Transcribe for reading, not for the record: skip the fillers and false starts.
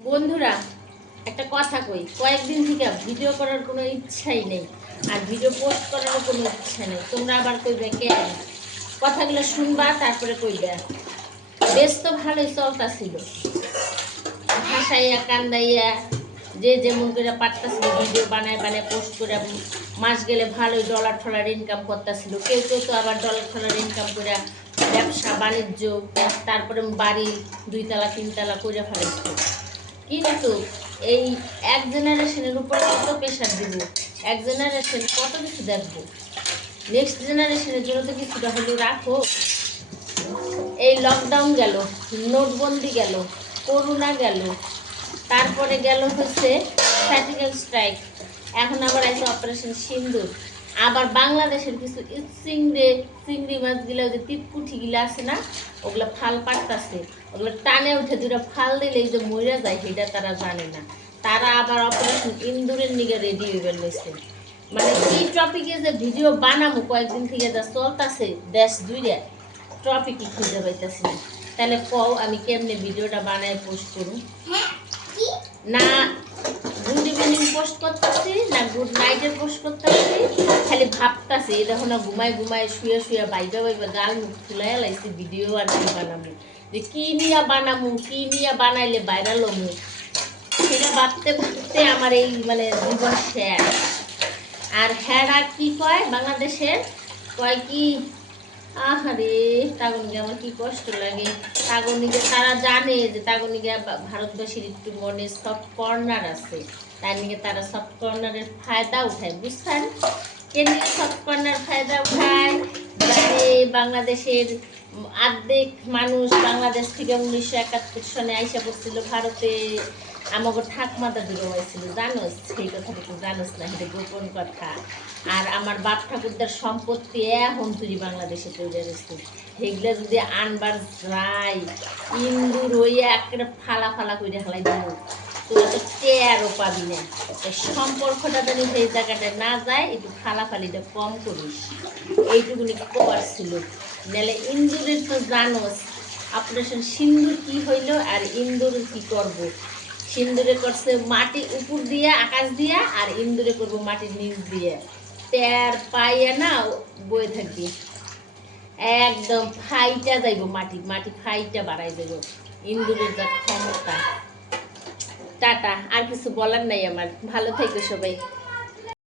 বন্ধুরা একটা কথা কই, কয়েকদিন থেকে ভিডিও করার কোনো ইচ্ছাই নেই, আর ভিডিও পোস্ট করারও কোনো ইচ্ছা নেই। তোমরা আবার কইবে কেন? কথাগুলো শুনবা তারপরে কইবে। বেশ তো ভালোই চলতাছিল, হাসাইয়া কান্দাইয়া যে যেমন করে পারতাছিল ভিডিও বানায় বানায় পোস্ট করে মাস গেলে ভালোই ডলার টলার ইনকাম করতেছিল। কেউ কেউ তো আবার ডলার টলার ইনকাম করে ব্যবসা বাণিজ্য, তারপরে বাড়ি 2 তলা 3 তলা করে ফেলাইছে। কিন্তু এই এক জেনারেশনের উপর কত প্রেশার দিব, এক জেনারেশন কত কিছু দেখবো, নেক্সট জেনারেশনের জন্য তো কিছুটা হলেও রাখো। এই লকডাউন গেল, নোটবন্দি গেল, করোনা গেল, তারপরে গেল হচ্ছে সার্জিক্যাল স্ট্রাইক, এখন আবার আছে অপারেশন সিন্দুর। আবার বাংলাদেশের কিছু চিংড়ি মাছগুলো যে টিপকুঠিগুলো আছে না, ওগুলো ফাল পাড়তাছে, ওগুলো টানে উঠে দুটো ফাল দিলে যে মরে যায় সেটা তারা জানে না। তারা আবার অপারেশন ইন্দুরের নিগে রেডি হইবার লইছে। মানে কি টপিকে যে ভিডিও বানাবো কয়েকদিন থেকে যা চলতেছে দেশ জুড়ে, টপিকই খুঁজে পাইতেছি না। তাহলে কও আমি কেমনে ভিডিওটা বানায় পোস্ট করুন? না গুড ইভিনিং পোস্ট করতেছি, না গুড নাইটের পোস্ট করতেছি, খালি ভাবতেছি এই দেখো না ঘুমায় ঘুমায় শুয়ে শুয়ে বাইবা বাইবা গাল মুখ ফুলাই লাইছি ভিডিও আর কি বানাবো, যে কি নিয়ে বানাবো, কি নিয়ে বানাইলে ভাইরাল হবো, সেটা ভাবতে ভাবতে আমার এই মানে জীবন শেষ। আর হ্যাঁ কি কয় বাংলাদেশের, কয় কি আহারে তাগনিকে আমার কি কষ্ট লাগে। তাগনিকে তারা জানে যে তাগনিকে ভারতবাসীর একটু মনে সব কর্নার আছে, তার নিয়ে তারা সব কর্নারের ফায়দা উঠায়, বুঝছেন? কে নিয়ে সব কর্নার ফায়দা উঠায়? মানে বাংলাদেশের অর্ধেক মানুষ বাংলাদেশ থেকে 1971 সনে আইসা পড়ছিল ভারতে, আমাকে ঠাকমা দাদুরও হয়েছিল, জানোস? সেই কথাটা তো জানোস না, এটা গোপন কথা। আর আমার বাপ ঠাকুরদার সম্পত্তি এখন তুই বাংলাদেশে তৈরি রয়েছে, সেগুলো যদি আনবার যাই ইন্দুর হইয়া একটা ফালা ফালা করে খেলাই দিব, তোরা তো টেরও পাবি না। সম্পর্কটা যেন সেই জায়গাটা না যায়, একটু ফালাফালিটা কম করিস, এইটুকুনি কবার ছিল। নাহলে ইন্দুরের তো জানোস অপারেশন সিন্দুর কি হইলো, আর ইন্দুর কি করব। সিন্দুরে করছে মাটি উপর দিয়া আকাশ দিয়া, আর ইন্দুরে করবো মাটির নিচ দিয়ে, টের পাইয়া না বয়ে থাকবি, একদম ফাইটা যাইব, মাটি মাটি ফাইটা বাড়াই যাইব ইন্দুরের যা ক্ষমতা। টাটা, আর কিছু বলার নাই আমার। ভালো থেকো সবাই।